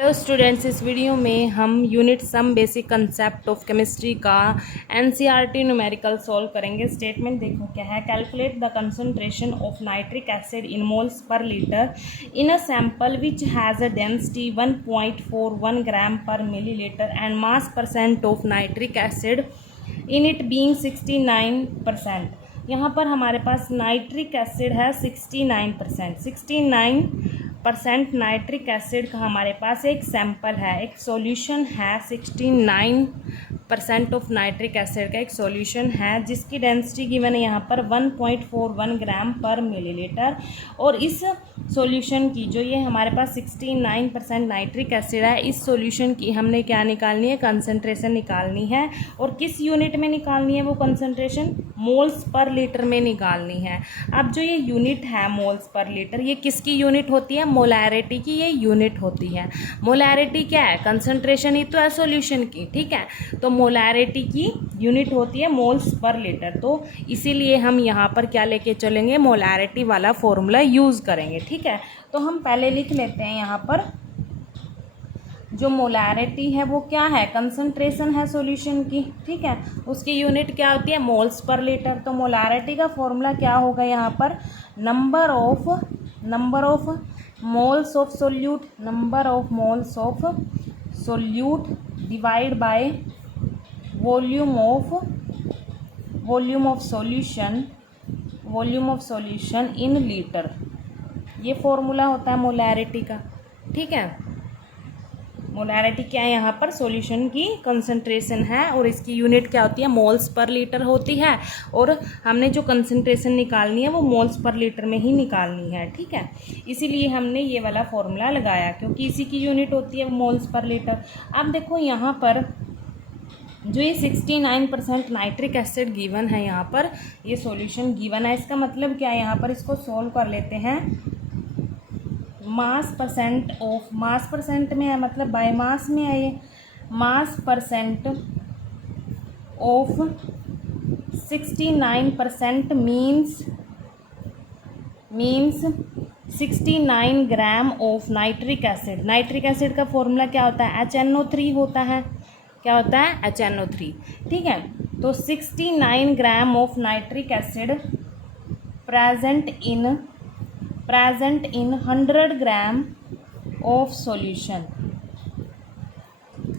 Hello students, इस video में हम unit some basic concept of chemistry का एनसीईआरटी न्यूमेरिकल सॉल्व करेंगे। स्टेटमेंट देखो क्या है। Calculate the concentration of nitric acid in moles per litre in a sample which has a density 1.41 gram per millilitre and mass percent of nitric acid in it being 69%। यहाँ पर हमारे पास nitric acid है 69% nitric acid का हमारे पास एक sample है, एक solution है। 69% ऑफ नाइट्रिक एसिड का एक सॉल्यूशन है जिसकी डेंसिटी गिवन है यहाँ पर 1.41 ग्राम पर मिलीलीटर। और इस सॉल्यूशन की जो ये हमारे पास 69% नाइट्रिक एसिड है, इस सॉल्यूशन की हमने क्या निकालनी है, कंसंट्रेशन निकालनी है। और किस यूनिट में निकालनी है वो कंसंट्रेशन? मोल्स पर लीटर में निकालनी है। अब जो ये यूनिट है मोल्स पर लीटर, ये किसकी यूनिट होती है? मोलैरिटी की ये यूनिट होती है। मोलैरिटी क्या है? कंसंट्रेशन ही तो है सॉल्यूशन की, ठीक है। तो मोलैरिटी की यूनिट होती है मोल्स पर लीटर। तो इसीलिए हम यहाँ पर क्या लेके चलेंगे, मोलैरिटी वाला फॉर्मूला यूज़ करेंगे, ठीक है। तो हम पहले लिख लेते हैं यहाँ पर जो मोलैरिटी है वो क्या है, कंसंट्रेशन है सॉल्यूशन की, ठीक है। उसकी यूनिट क्या होती है? Moles per litre. तो मोलैरिटी का फॉर्मूला क्या होगा यहाँ पर? Number of moles of solute, number of moles of solute divide by volume of solution in litre. ये फॉर्मूला होता है मोलैरिटी का, ठीक है। मोलैरिटी क्या है यहाँ पर? सॉल्यूशन की कंसंट्रेशन है और इसकी यूनिट क्या होती है? मोल्स पर लीटर होती है। और हमने जो कंसंट्रेशन निकालनी है वो मोल्स पर लीटर में ही निकालनी है, ठीक है। इसीलिए हमने ये वाला फॉर्मूला लगाया क्योंकि इसी की यूनिट होती है मोल्स पर लीटर। अब देखो यहाँ पर जो ये 69% नाइट्रिक एसिड गिवन है, यहाँ पर ये सॉल्यूशन गिवन है। इसका मतलब क्या है? यहाँ पर इसको सोल्व कर लेते हैं। मास परसेंट में है, मतलब बाय मास में है। ये मास percent of 69% means 69 gram of nitric acid. Nitric acid का फॉर्मूला क्या होता है? HNO3 होता है। क्या होता है? HNO3, ठीक है। तो 69 gram of nitric acid present in 100 gram of solution.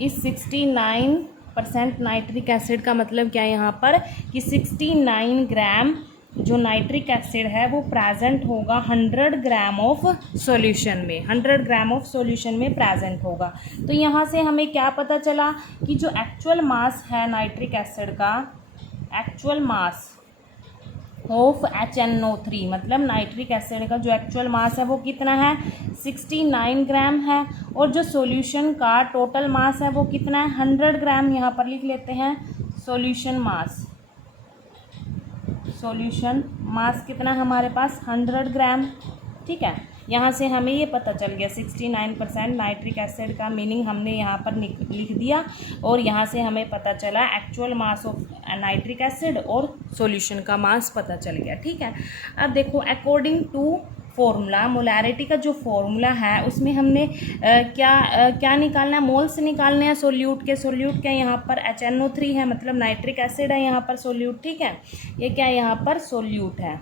इस 69% नाइट्रिक एसिड का मतलब क्या है यहाँ पर कि 69 ग्राम जो नाइट्रिक एसिड है वो प्रेजेंट होगा 100 ग्राम ऑफ सॉल्यूशन में, 100 ग्राम ऑफ सॉल्यूशन में प्रेजेंट होगा। तो यहाँ से हमें क्या पता चला कि जो एक्चुअल मास है नाइट्रिक एसिड का, एक्चुअल मास ऑफ HNO3, मतलब नाइट्रिक एसिड का जो एक्चुअल मास है वो कितना है? 69 ग्राम है। और जो सॉल्यूशन का टोटल मास है वो कितना है? 100 ग्राम। यहाँ पर लिख लेते हैं सॉल्यूशन मास कितना हमारे पास? 100 ग्राम, ठीक है। यहाँ से हमें ये पता चल गया 69% नाइट्रिक एसिड का मीनिंग हमने यहाँ पर लिख दिया। और यहाँ से हमें पता चला actual mass of nitric acid और सॉल्यूशन का मास पता चल गया, ठीक है। अब देखो अकॉर्डिंग टू फॉर्मूला, मोलैरिटी का जो फॉर्मूला है उसमें हमने क्या निकालना है? मोल्स निकालने हैं सोल्यूट के। सोल्यूट क्या यहाँ पर? HNO3 है, मतलब नाइट्रिक एसिड है यहाँ पर सोल्यूट, ठीक है। ये क्या है यहाँ पर? सोल्यूट है।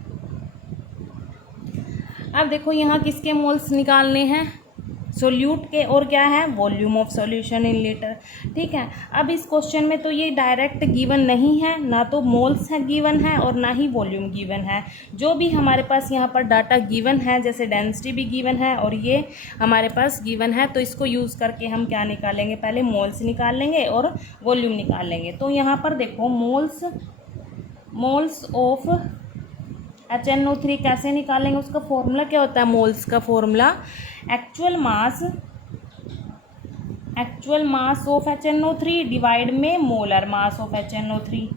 अब देखो यहाँ किसके मोल्स निकालने हैं? सोल्यूट के। और क्या है? Volume of solution in litre, ठीक है। अब इस क्वेश्चन में तो ये डायरेक्ट गिवन नहीं है, ना तो मोल्स है गिवन है और ना ही वॉल्यूम गिवन है। जो भी हमारे पास यहाँ पर डाटा गिवन है, जैसे डेंसिटी भी गिवन है और ये हमारे पास गिवन है, तो इसको यूज़ करके हम क्या निकालेंगे? पहले मोल्स निकाल लेंगे और वॉल्यूम निकाल लेंगे। तो यहाँ पर देखो मोल्स ऑफ HNO3 कैसे निकालेंगे? उसका फॉर्मूला क्या होता है? मोल्स का formula actual mass of HNO3 divide में molar mass of HNO3।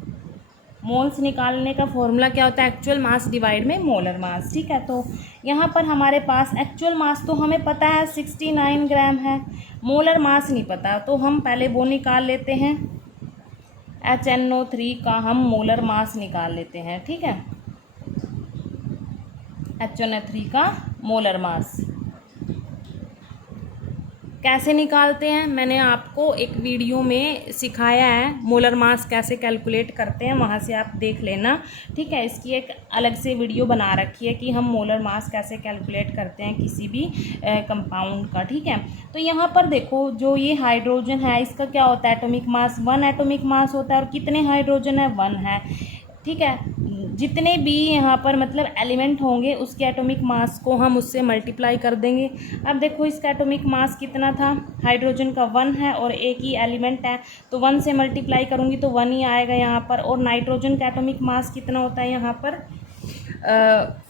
Moles निकालने का फॉर्मूला क्या होता है? एक्चुअल मास डिवाइड में मोलर मास, ठीक है। तो यहाँ पर हमारे पास एक्चुअल मास तो हमें पता है 69 ग्राम है, मोलर मास नहीं पता, तो हम पहले वो निकाल लेते हैं। HNO3 का हम मोलर मास निकाल लेते हैं, ठीक है। HNO3 का मोलर मास कैसे निकालते हैं मैंने आपको एक वीडियो में सिखाया है, मोलर मास कैसे कैलकुलेट करते हैं, वहाँ से आप देख लेना, ठीक है। इसकी एक अलग से वीडियो बना रखी है कि हम मोलर मास कैसे कैलकुलेट करते हैं किसी भी कंपाउंड का, ठीक है। तो यहाँ पर देखो जो ये हाइड्रोजन है इसका क्या होता है, एटॉमिक मास 1 एटॉमिक मास होता है, और कितने हाइड्रोजन है, 1 है, ठीक है। जितने भी यहाँ पर मतलब एलिमेंट होंगे उसके एटॉमिक मास को हम उससे मल्टीप्लाई कर देंगे। अब देखो इसका एटॉमिक मास कितना था, हाइड्रोजन का 1 है और एक ही एलिमेंट है, तो 1 से मल्टीप्लाई करूँगी तो 1 ही आएगा यहाँ पर। और नाइट्रोजन का एटॉमिक मास कितना होता है यहाँ पर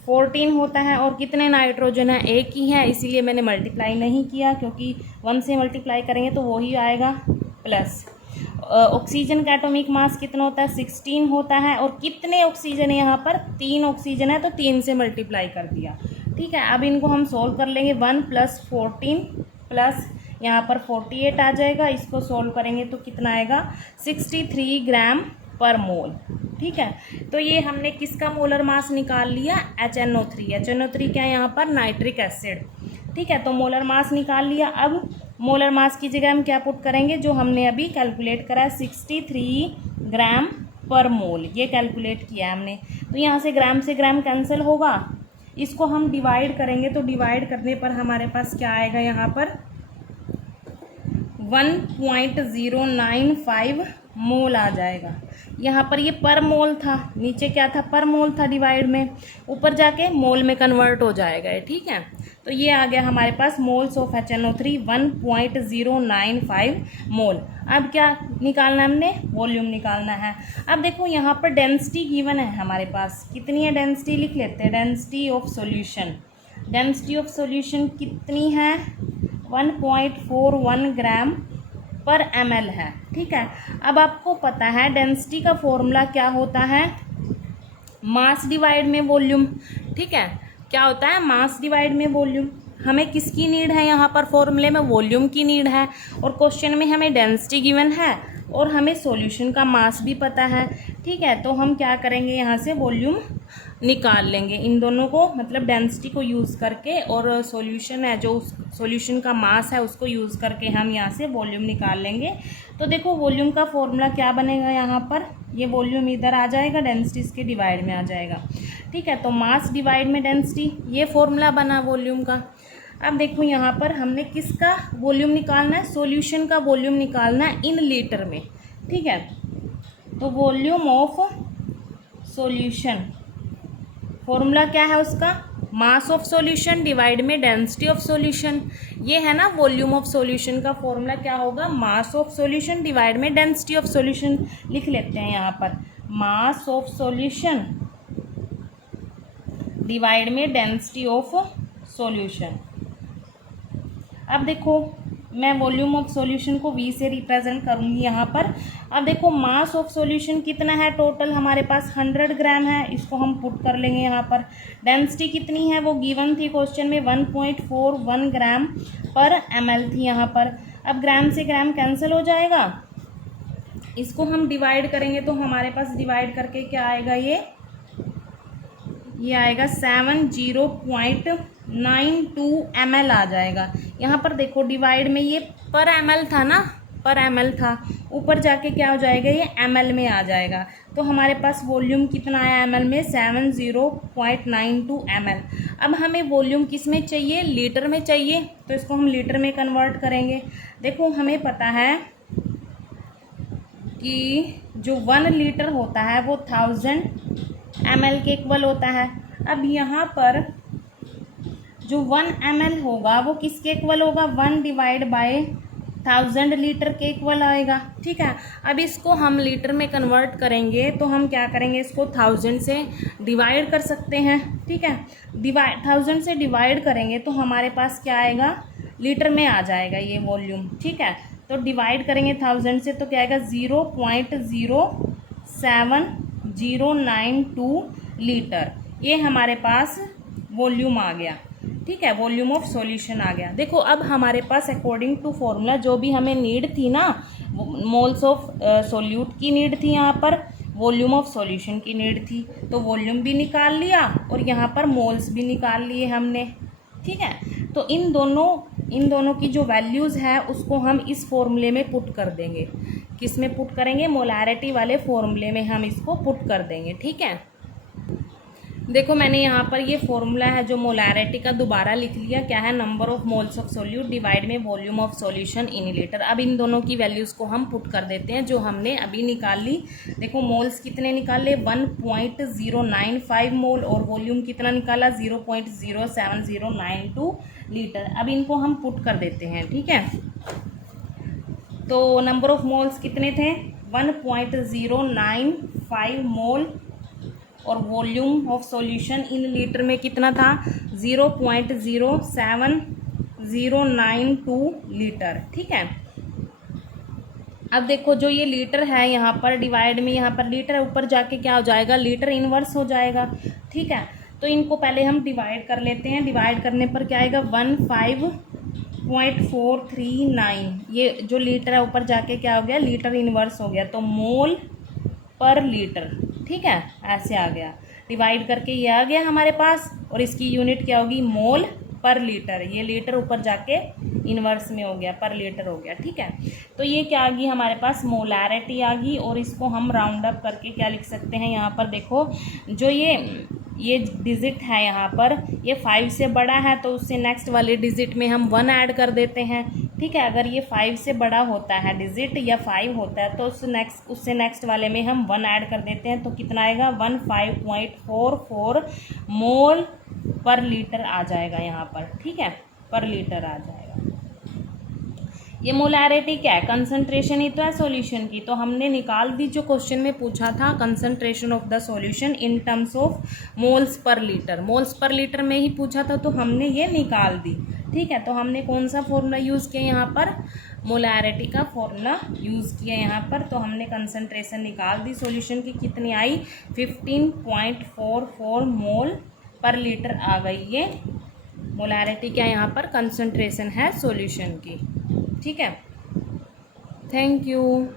14 होता है, और कितने नाइट्रोजन है, एक ही है, इसीलिए मैंने मल्टीप्लाई नहीं किया, क्योंकि 1 से मल्टीप्लाई करेंगे तो वही आएगा प्लस। ऑक्सीजन का एटॉमिक मास कितना होता है 16 होता है, और कितने ऑक्सीजन है यहाँ पर 3 ऑक्सीजन है, तो 3 से मल्टीप्लाई कर दिया, ठीक है। अब इनको हम सोल्व कर लेंगे, 1 + 14 प्लस यहाँ पर 48 आ जाएगा, इसको सोल्व करेंगे तो कितना आएगा 63 ग्राम पर मोल, ठीक है। तो ये हमने किसका मोलर मास निकाल लिया, HNO3। HNO3 क्या है यहाँ पर नाइट्रिक एसिड, ठीक है। तो मोलर मास निकाल लिया। अब मोलर मास की जगह हम क्या पुट करेंगे, जो हमने अभी कैलकुलेट करा है 63 ग्राम पर मोल, ये कैलकुलेट किया है हमने। तो यहाँ से ग्राम कैंसिल होगा, इसको हम डिवाइड करेंगे, तो डिवाइड करने पर हमारे पास क्या आएगा यहाँ पर 1.095 मोल आ जाएगा। यहाँ पर ये पर मोल था, नीचे क्या था पर मोल था डिवाइड में, ऊपर जाके मोल में कन्वर्ट हो जाएगा ये, ठीक है। तो ये आ गया हमारे पास मोल्स ऑफ HNO3 1.095 मोल। अब क्या निकालना है हमने, वॉल्यूम निकालना है। अब देखो यहाँ पर डेंसिटी गिवन है हमारे पास, कितनी है डेंसिटी लिख लेते हैं, density of solution. Density of solution कितनी है 1.41 ग्राम पर ml है, ठीक है। अब आपको पता है डेंसिटी का फॉर्मूला क्या होता है, मास डिवाइड में वॉल्यूम, ठीक है। क्या होता है मास डिवाइड में वॉल्यूम। हमें किसकी नीड है यहाँ पर फॉर्मूले में, वॉल्यूम की नीड है, और क्वेश्चन में हमें डेंसिटी गिवन है और हमें सॉल्यूशन का मास भी पता है, ठीक है। तो हम क्या करेंगे यहाँ से वॉल्यूम निकाल लेंगे, इन दोनों को मतलब डेंसिटी को यूज़ करके, और सॉल्यूशन है जो सॉल्यूशन का मास है उसको यूज़ करके हम यहाँ से वॉल्यूम निकाल लेंगे। तो देखो वॉल्यूम का फॉर्मूला क्या बनेगा यहाँ पर, ये वॉल्यूम इधर आ जाएगा, डेंसिटी इसके डिवाइड में आ जाएगा, ठीक है। तो मास डिवाइड में डेंसिटी, ये फॉर्मूला बना वॉल्यूम का। अब देखो यहाँ पर हमने किसका वॉल्यूम निकालना है, सॉल्यूशन का वॉल्यूम निकालना है इन लीटर में, ठीक है। तो वॉल्यूम ऑफ सॉल्यूशन फॉर्मूला क्या है उसका, मास ऑफ सॉल्यूशन डिवाइड में डेंसिटी ऑफ सॉल्यूशन, ये है ना वॉल्यूम ऑफ सॉल्यूशन का फॉर्मूला क्या होगा, मास ऑफ सॉल्यूशन डिवाइड में डेंसिटी ऑफ सॉल्यूशन। लिख लेते हैं यहाँ पर मास ऑफ सॉल्यूशन डिवाइड में डेंसिटी ऑफ सॉल्यूशन। अब देखो मैं वॉल्यूम ऑफ सॉल्यूशन को V से रिप्रेजेंट करूँगी यहाँ पर। अब देखो मास ऑफ सॉल्यूशन कितना है, टोटल हमारे पास 100 ग्राम है, इसको हम पुट कर लेंगे यहाँ पर। डेंसिटी कितनी है वो गिवन थी क्वेश्चन में 1.41 ग्राम पर ml थी यहाँ पर। अब ग्राम से ग्राम कैंसिल हो जाएगा, इसको हम डिवाइड करेंगे तो हमारे पास डिवाइड करके क्या आएगा, ये आएगा 70.92 ml आ जाएगा। यहाँ पर देखो डिवाइड में ये पर ml था ना, पर ml था, ऊपर जाके क्या हो जाएगा ये ml में आ जाएगा। तो हमारे पास वॉल्यूम कितना आया ml में 70.92 ml। अब हमें वॉल्यूम किस में चाहिए, लीटर में चाहिए, तो इसको हम लीटर में कन्वर्ट करेंगे। देखो हमें पता है कि जो 1 लीटर होता है वो 1000 ml के इक्वल होता है। अब यहाँ पर जो 1 ml होगा वो किसके इक्वल होगा, 1/1000 लीटर के इक्वल आएगा, ठीक है। अब इसको हम लीटर में कन्वर्ट करेंगे तो हम क्या करेंगे, इसको 1000 से डिवाइड कर सकते हैं, ठीक है। 1000 से डिवाइड करेंगे तो हमारे पास क्या आएगा, लीटर में आ जाएगा ये वॉल्यूम, ठीक है। तो डिवाइड करेंगे 1000 से तो क्या आएगा 0.07092 लीटर, ये हमारे पास वॉल्यूम आ गया, ठीक है। वॉल्यूम ऑफ सॉल्यूशन आ गया। देखो अब हमारे पास अकॉर्डिंग टू फॉर्मूला जो भी हमें नीड थी ना, मोल्स ऑफ सोल्यूट की नीड थी, यहाँ पर वॉल्यूम ऑफ सॉल्यूशन की नीड थी, तो वॉल्यूम भी निकाल लिया और यहाँ पर मोल्स भी निकाल लिए हमने, ठीक है। तो इन दोनों इन दोनों की जो वैल्यूज़ है उसको हम इस फॉर्मूले में पुट कर देंगे। किस में पुट करेंगे? मोलैरिटी वाले फॉर्मूले में हम इसको पुट कर देंगे। ठीक है, देखो मैंने यहाँ पर ये फॉर्मूला है जो मोलैरिटी का दोबारा लिख लिया। क्या है? Number of moles of solute divide में volume of solution in litre. अब इन दोनों की वैल्यूज़ को हम पुट कर देते हैं जो हमने अभी निकाल ली। देखो मोल्स कितने निकाले? 1.095 मोल, और वॉल्यूम कितना निकाला? 0.07092 लीटर। अब इनको हम पुट कर देते हैं। ठीक है, तो नंबर ऑफ मोल्स कितने थे? 1.095 मोल, और volume of solution in litre में कितना था? 0.07092 लीटर। ठीक है, अब देखो जो ये लीटर है यहाँ पर डिवाइड में, यहाँ पर लीटर ऊपर जाके क्या हो जाएगा? लीटर इनवर्स हो जाएगा। ठीक है, तो इनको पहले हम डिवाइड कर लेते हैं। डिवाइड करने पर क्या आएगा? 15.439। ये जो लीटर है ऊपर जाके क्या हो गया? लीटर इनवर्स हो गया, तो मोल पर लीटर। ठीक है, ऐसे आ गया। डिवाइड करके ये आ गया हमारे पास, और इसकी यूनिट क्या होगी? मोल पर लीटर। ये लीटर ऊपर जाके इनवर्स में हो गया, पर लीटर हो गया। ठीक है, तो ये क्या आ गई हमारे पास? मोलैरिटी आ गई। और इसको हम राउंड अप करके क्या लिख सकते हैं? यहाँ पर देखो जो ये डिजिट है यहाँ पर, ये 5 से बड़ा है तो उससे नेक्स्ट वाले डिजिट में हम 1 ऐड कर देते हैं। ठीक है, अगर ये 5 से बड़ा होता है डिजिट या 5 होता है तो उससे नेक्स्ट वाले में हम 1 ऐड कर देते हैं, तो कितना आएगा? 15.44 मोल पर लीटर आ जाएगा यहाँ पर। ठीक है, पर लीटर आ जाएगा। ये मोलैरिटी क्या है? कंसंट्रेशन ही तो है सॉल्यूशन की, तो हमने निकाल दी। जो क्वेश्चन में पूछा था concentration of the solution in terms of moles per litre, moles per litre में ही पूछा था, तो हमने ये निकाल दी। ठीक है, तो हमने कौन सा फॉर्मूला यूज़ किया यहाँ पर? मोलैरिटी का फॉर्मूला यूज़ किया यहाँ पर। तो हमने कंसंट्रेशन निकाल दी सॉल्यूशन की, कितनी आई? 15.44 मोल पर लीटर आ गई। ये मोलैरिटी क्या यहाँ पर? कंसंट्रेशन है सॉल्यूशन की। ठीक है, थैंक यू।